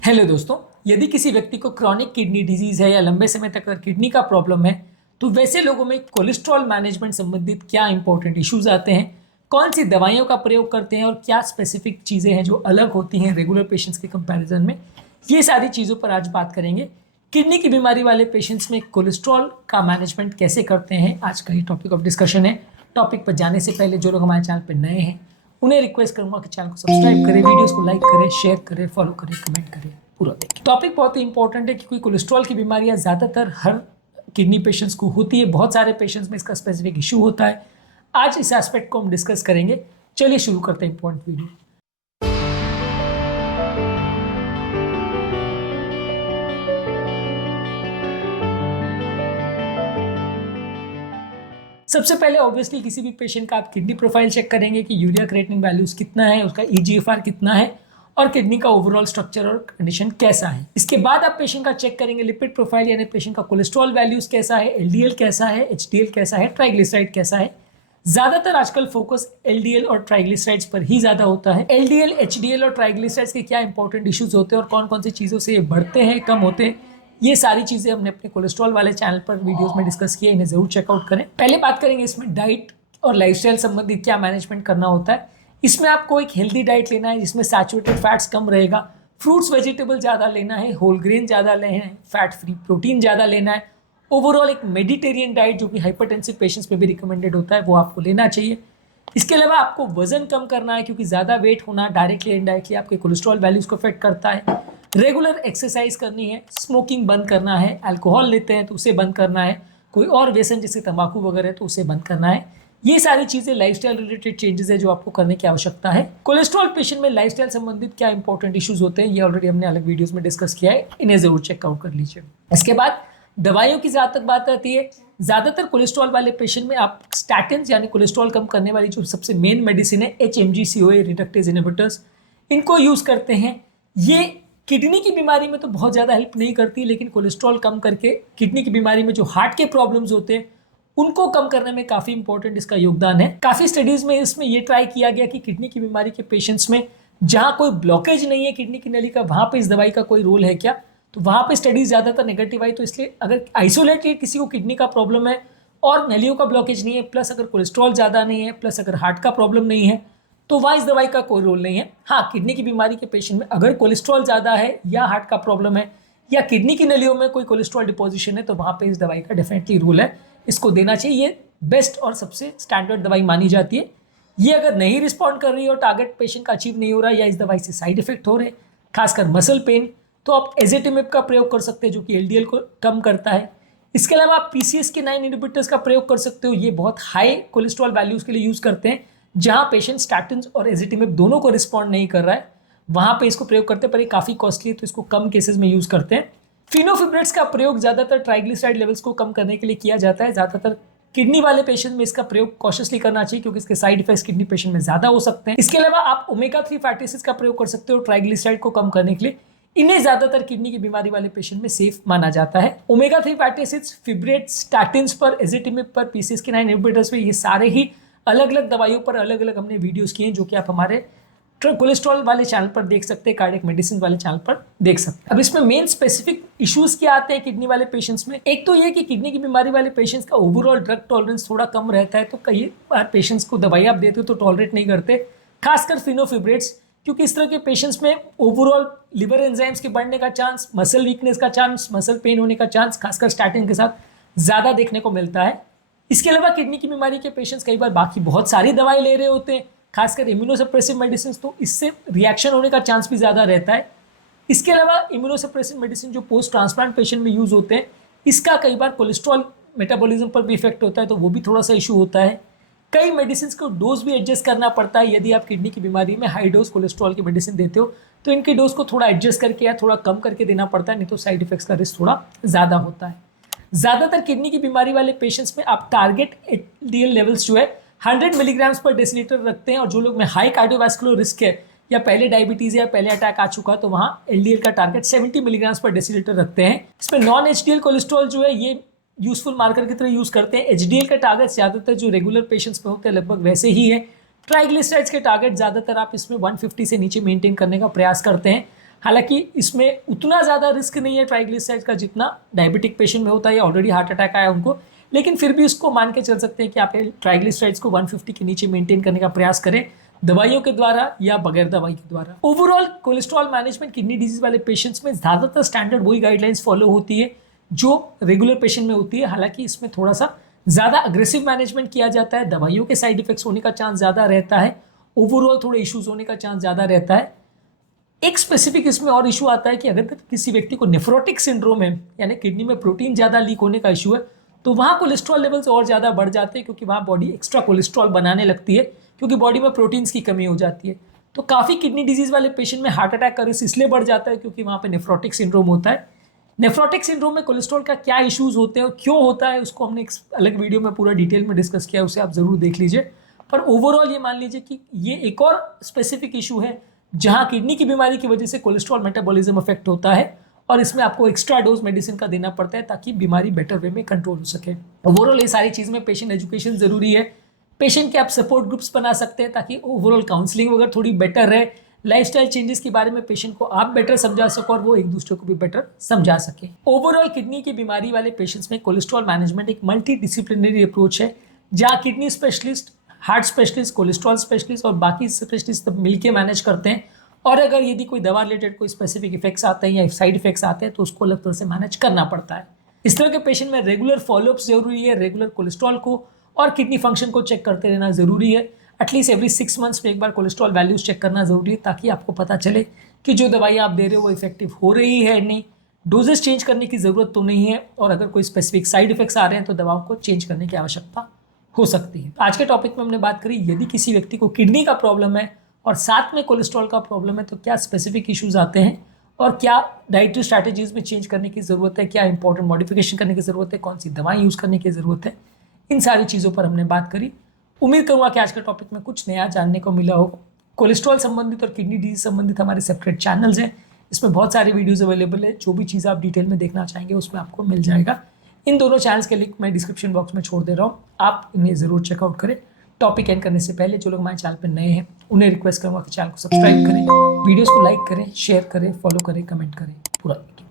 Hello दोस्तों, यदि किसी व्यक्ति को क्रॉनिक किडनी डिजीज है या लंबे समय तक अगर किडनी का प्रॉब्लम है तो वैसे लोगों में कोलेस्ट्रॉल मैनेजमेंट संबंधित क्या इंपॉर्टेंट इश्यूज आते हैं, कौन सी दवाइयों का प्रयोग करते हैं और क्या स्पेसिफिक चीज़ें हैं जो अलग होती हैं रेगुलर पेशेंट्स के कंपैरिजन में, ये सारी चीज़ों पर आज बात करेंगे। किडनी की बीमारी वाले पेशेंट्स में कोलेस्ट्रॉल का मैनेजमेंट कैसे करते हैं, आज का ये टॉपिक ऑफ डिस्कशन है। टॉपिक पर जाने से पहले जो लोग हमारे चैनल पर नए हैं उन्हें रिक्वेस्ट करूंगा कि चैनल को सब्सक्राइब करें, वीडियोस को लाइक करें, शेयर करें, फॉलो करें, कमेंट करें, पूरा देखें। टॉपिक बहुत ही इंपॉर्टेंट है क्योंकि कोलेस्ट्रॉल की बीमारियां ज़्यादातर हर किडनी पेशेंट्स को होती है, बहुत सारे पेशेंट्स में इसका स्पेसिफिक इशू होता है। आज इस एस्पेक्ट को हम डिस्कस करेंगे। चलिए शुरू करते हैं इंपॉर्टेंट वीडियो। सबसे पहले ऑब्वियसली किसी भी पेशेंट का आप किडनी प्रोफाइल चेक करेंगे कि यूरिया क्रिएटिनिन वैल्यूज कितना है, उसका ईजीएफआर कितना है और किडनी का ओवरऑल स्ट्रक्चर और कंडीशन कैसा है। इसके बाद आप पेशेंट का चेक करेंगे लिपिड प्रोफाइल, यानी पेशेंट का कोलेस्ट्रॉल वैल्यूज कैसा है, एलडीएल कैसा है, एचडीएल कैसा है, ट्राइग्लिसराइड कैसा है। ज्यादातर आजकल फोकस एलडीएल और ट्राइग्लिसराइड्स पर ही ज्यादा होता है। एलडीएल, एचडीएल और ट्राइग्लिसराइड्स के क्या इंपॉर्टेंट इश्यूज होते हैं और कौन कौन सी चीजों से ये बढ़ते हैं, कम होते हैं, ये सारी चीजें हमने अपने कोलेस्ट्रॉल वाले चैनल पर वीडियोस में डिस्कस किए, इन्हें जरूर चेकआउट करें। पहले बात करेंगे इसमें डाइट और लाइफस्टाइल संबंधित क्या मैनेजमेंट करना होता है। इसमें आपको एक हेल्दी डाइट लेना है जिसमें सैचुरेटेड फैट्स कम रहेगा, फ्रूट्स वेजिटेबल ज़्यादा लेना है, होल ग्रेन ज़्यादा लेना है, फैट फ्री प्रोटीन ज़्यादा लेना है। ओवरऑल एक मेडिटेरियन डाइट जो कि हाइपरटेंसिव पेशेंट्स में भी रिकमेंडेड होता है वो आपको लेना चाहिए। इसके अलावा आपको वजन कम करना है क्योंकि ज़्यादा वेट होना डायरेक्टली इनडायरेक्टली आपके कोलेस्ट्रॉल वैल्यूज़ को अफेक्ट करता है। रेगुलर एक्सरसाइज करनी है, स्मोकिंग बंद करना है, अल्कोहल लेते हैं तो उसे बंद करना है, कोई और व्यसन जैसे तंबाकू वगैरह है तो उसे बंद करना है। ये सारी चीज़ें लाइफस्टाइल रिलेटेड चेंजेस है जो आपको करने की आवश्यकता है। कोलेस्ट्रॉल पेशेंट में लाइफस्टाइल संबंधित क्या इंपॉर्टेंट इश्यूज होते हैं ये ऑलरेडी हमने अलग वीडियोस में डिस्कस किया है, इन्हें जरूर चेकआउट कर लीजिए। इसके बाद दवाइयों की जहाँ तक बात आती है, ज़्यादातर कोलेस्ट्रॉल वाले पेशेंट में आप स्टैटिन यानी कोलेस्ट्रॉल कम करने वाली जो सबसे मेन मेडिसिन है HMG-CoA रिडक्टेज इनहिबिटर्स, इनको यूज़ करते हैं। ये किडनी की बीमारी में तो बहुत ज़्यादा हेल्प नहीं करती, लेकिन कोलेस्ट्रॉल कम करके किडनी की बीमारी में जो हार्ट के प्रॉब्लम्स होते हैं उनको कम करने में काफ़ी इंपॉर्टेंट इसका योगदान है। काफ़ी स्टडीज़ में इसमें ये ट्राई किया गया कि किडनी की बीमारी के पेशेंट्स में जहाँ कोई ब्लॉकेज नहीं है किडनी की नली का, वहाँ पे इस दवाई का कोई रोल है क्या, तो वहाँ पे स्टडीज ज़्यादातर नेगेटिव आई। तो इसलिए अगर आइसोलेटेड किसी को किडनी का प्रॉब्लम है और नलियों का ब्लॉकेज नहीं है, प्लस अगर कोलेस्ट्रॉल ज़्यादा नहीं है, प्लस अगर हार्ट का प्रॉब्लम नहीं है, तो वहाँ इस दवाई का कोई रोल नहीं है। हाँ, किडनी की बीमारी के पेशेंट में अगर कोलेस्ट्रॉल ज़्यादा है या हार्ट का प्रॉब्लम है या किडनी की नलियों में कोई कोलेस्ट्रॉल डिपोजिशन है तो वहाँ पे इस दवाई का डेफिनेटली रोल है, इसको देना चाहिए। ये बेस्ट और सबसे स्टैंडर्ड दवाई मानी जाती है। ये अगर नहीं रिस्पॉन्ड कर रही है और टारगेट पेशेंट का अचीव नहीं हो रहा है या इस दवाई से साइड इफेक्ट हो रहे, खासकर मसल पेन, तो आप एजेटिमिब का प्रयोग कर सकते हैं जो कि एलडीएल को कम करता है। इसके अलावा आप PCSK9 इनहिबिटर्स का प्रयोग कर सकते हो, ये बहुत हाई कोलेस्ट्रॉल वैल्यूज़ के लिए यूज़ करते हैं। जहाँ पेशेंट स्टैटिन और एजेटिमिब दोनों को रिस्पॉन्ड नहीं कर रहा है वहाँ पे इसको प्रयोग करते हैं, पर ये काफ़ी कॉस्टली है तो इसको कम केसेस में यूज़ करते हैं। फिनोफिब्रेट्स का प्रयोग ज़्यादातर ट्राइग्लिसराइड लेवल्स को कम करने के लिए किया जाता है। ज़्यादातर किडनी वाले पेशेंट में इसका प्रयोग कॉशियसली करना चाहिए क्योंकि इसके साइड इफेक्ट्स किडनी पेशेंट में ज़्यादा हो सकते हैं। इसके अलावा आप ओमेगा-3 फैटी एसिड्स का प्रयोग कर सकते हो ट्राइग्लिसराइड को कम करने के लिए। इन्हें ज़्यादातर किडनी की बीमारी वाले पेशेंट में सेफ माना जाता है। ओमेगा-3 फैटी एसिड्स, फिब्रेट्स, स्टैटिन्स पर, एजेटिमिब पर, PCSK9 इनहिबिटर्स पर, ये सारे ही अलग अलग दवाइयों पर अलग अलग हमने वीडियोस किए हैं जो कि आप हमारे कोलेस्ट्रॉल वाले चैनल पर देख सकते हैं, कार्डियक मेडिसिन वाले चैनल पर देख सकते हैं। अब इसमें मेन स्पेसिफिक इश्यूज क्या आते हैं किडनी वाले पेशेंट्स में। एक तो ये कि किडनी की बीमारी वाले पेशेंट्स का ओवरऑल ड्रग टॉलरेंस थोड़ा कम रहता है, तो कई बार पेशेंट्स को दवाई आप देते हो तो टॉलरेट नहीं करते, खासकर फिनोफिब्रेट्स, क्योंकि इस तरह के पेशेंट्स में ओवरऑल लिवर एंजाइम्स के बढ़ने का चांस, मसल वीकनेस का चांस, मसल पेन होने का चांस खासकर स्टैटिन के साथ ज़्यादा देखने को मिलता है। इसके अलावा किडनी की बीमारी के पेशेंट्स कई बार बाकी बहुत सारी दवाई ले रहे होते हैं, खासकर इम्यूनोसप्रेसिव मेडिसिन, तो इससे रिएक्शन होने का चांस भी ज़्यादा रहता है। इसके अलावा इम्यूनोसप्रेसिव मेडिसिन जो पोस्ट ट्रांसप्लांट पेशेंट में यूज़ होते हैं, इसका कई बार कोलेस्ट्रॉल मेटाबॉलिज्म पर भी इफेक्ट होता है, तो वो भी थोड़ा सा इशू होता है। कई मेडिसिन को डोज भी एडजस्ट करना पड़ता है। यदि आप किडनी की बीमारी में हाई डोज कोलेस्ट्रॉल की मेडिसिन देते हो तो इनकी डोज को थोड़ा एडजस्ट करके या थोड़ा कम करके देना पड़ता है, नहीं तो साइड इफेक्ट्स का रिस्क थोड़ा ज़्यादा होता है। ज़्यादातर किडनी की बीमारी वाले पेशेंट्स में आप टारगेट एलडीएल लेवल्स जो है 100 मिलीग्राम्स पर डेसीलीटर रखते हैं, और जो लोग में हाई कार्डियोवैस्कुलर रिस्क है या पहले डायबिटीज़ या पहले अटैक आ चुका तो वहाँ एलडीएल का टारगेट 70 मिलीग्राम्स पर डेसीलीटर रखते हैं। इसमें नॉन एचडीएल कोलेस्ट्रॉल जो है ये यूजफुल मार्कर की तरह यूज़ करते हैं। एचडीएल का टारगेट ज़्यादातर जो रेगुलर पेशेंट्स में होते हैं लगभग वैसे ही है। ट्राइग्लिसराइड्स के टारगेट ज़्यादातर आप इसमें 150 से नीचे मेंटेन करने का प्रयास करते हैं। हालांकि इसमें उतना ज़्यादा रिस्क नहीं है ट्राइग्लिसराइड्स का जितना डायबिटिक पेशेंट में होता है या ऑलरेडी हार्ट अटैक आया उनको, लेकिन फिर भी उसको मान के चल सकते हैं कि आप ट्राइग्लिसराइड्स को 150 के नीचे मेंटेन करने का प्रयास करें, दवाइयों के द्वारा या बगैर दवाई के द्वारा। Overall cholesterol management kidney disease वाले पेशेंट्स में ज़्यादातर स्टैंडर्ड वही गाइडलाइंस फॉलो होती है जो रेगुलर पेशेंट में होती है। हालांकि इसमें थोड़ा सा ज़्यादा अग्रेसिव मैनेजमेंट किया जाता है, दवाइयों के साइड इफेक्ट्स होने का चांस ज़्यादा रहता है, ओवरऑल थोड़े इश्यूज होने का चांस ज़्यादा रहता है। एक स्पेसिफिक इसमें और इशू आता है कि अगर किसी व्यक्ति को नेफ्रोटिक सिंड्रोम है, यानी किडनी में प्रोटीन ज़्यादा लीक होने का इशू है, तो वहाँ कोलेस्ट्रॉल लेवल्स और ज़्यादा बढ़ जाते हैं क्योंकि वहाँ बॉडी एक्स्ट्रा कोलेस्ट्रॉल बनाने लगती है क्योंकि बॉडी में प्रोटीन्स की कमी हो जाती है। तो काफ़ी किडनी डिजीज़ वाले पेशेंट में हार्ट अटैक का रिस्क इसलिए बढ़ जाता है क्योंकि वहाँ पे नेफ्रोटिक सिंड्रोम होता है। नेफ्रोटिक सिंड्रोम में कोलेस्ट्रॉल का क्या इश्यूज होते हैं और क्यों होता है उसको हमने एक अलग वीडियो में पूरा डिटेल में डिस्कस किया है, उसे आप ज़रूर देख लीजिए। पर ओवरऑल ये मान लीजिए कि ये एक और स्पेसिफिक इशू है जहाँ किडनी की बीमारी की वजह से कोलेस्ट्रॉल मेटाबॉलिज्म अफेक्ट होता है और इसमें आपको एक्स्ट्रा डोज मेडिसिन का देना पड़ता है ताकि बीमारी बेटर वे में कंट्रोल हो सके। ओवरऑल ये सारी चीज़ में पेशेंट एजुकेशन ज़रूरी है। पेशेंट के आप सपोर्ट ग्रुप्स बना सकते हैं ताकि ओवरऑल काउंसलिंग वगैरह थोड़ी बेटर रहे, लाइफस्टाइल चेंजेस के बारे में पेशेंट को आप बेटर समझा सको और वो एक दूसरे को भी बेटर समझा सके। ओवरऑल किडनी की बीमारी वाले पेशेंट्स में कोलेस्ट्रॉल मैनेजमेंट एक मल्टी डिसिप्लिनरी अप्रोच है जहाँ kidney specialist, heart specialist, cholesterol specialist और बाकी स्पेशलिस्ट सब मिलकर मैनेज करते हैं। और अगर यदि कोई दवा रिलेटेड कोई स्पेसिफिक इफेक्ट्स आते हैं या साइड इफेक्ट्स आते हैं तो उसको अलग तरह से मैनेज करना पड़ता है। इस तरह के पेशेंट में रेगुलर फॉलोअप्स जरूरी है, रेगुलर कोलेस्ट्रॉल को और किडनी फंक्शन को चेक करते रहना जरूरी है। एटलीस्ट एवरी 6 मंथ्स में एक बार कोलेस्ट्रॉल वैल्यूज चेक करना जरूरी है ताकि आपको पता चले कि जो दवाई आप दे रहे हो वो इफेक्टिव हो रही है नहीं, डोजेस चेंज करने की ज़रूरत तो नहीं है, और अगर कोई स्पेसिफिक साइड इफेक्ट्स आ रहे हैं तो दवाओं को चेंज करने की आवश्यकता हो सकती है। आज के टॉपिक में हमने बात करी यदि किसी व्यक्ति को किडनी का प्रॉब्लम है और साथ में कोलेस्ट्रॉल का प्रॉब्लम है तो क्या स्पेसिफिक इश्यूज आते हैं और क्या डाइटरी स्ट्रैटेजीज में चेंज करने की ज़रूरत है, क्या इंपॉर्टेंट मॉडिफिकेशन करने की ज़रूरत है, कौन सी दवाएं यूज़ करने की ज़रूरत है। इन सारी चीज़ों पर हमने बात करी। उम्मीद करूँगा कि आज के टॉपिक में कुछ नया जानने को मिला हो। कोलेस्ट्रॉल संबंधित और किडनी डिजीज संबंधित हमारे सेपरेट चैनल्स हैं, इसमें बहुत सारी वीडियोज़ अवेलेबल है। जो भी चीज़ आप डिटेल में देखना चाहेंगे उसमें आपको मिल जाएगा। इन दोनों चैनल्स के लिंक मैं डिस्क्रिप्शन बॉक्स में छोड़ दे रहा हूँ, आप इन्हें ज़रूर चेकआउट करें। टॉपिक एंड करने से पहले जो लोग हमारे चैनल पर नए हैं उन्हें रिक्वेस्ट करूँगा कि चैनल को सब्सक्राइब करें, वीडियोज़ को लाइक करें, शेयर करें, फॉलो करें, कमेंट करें, पूरा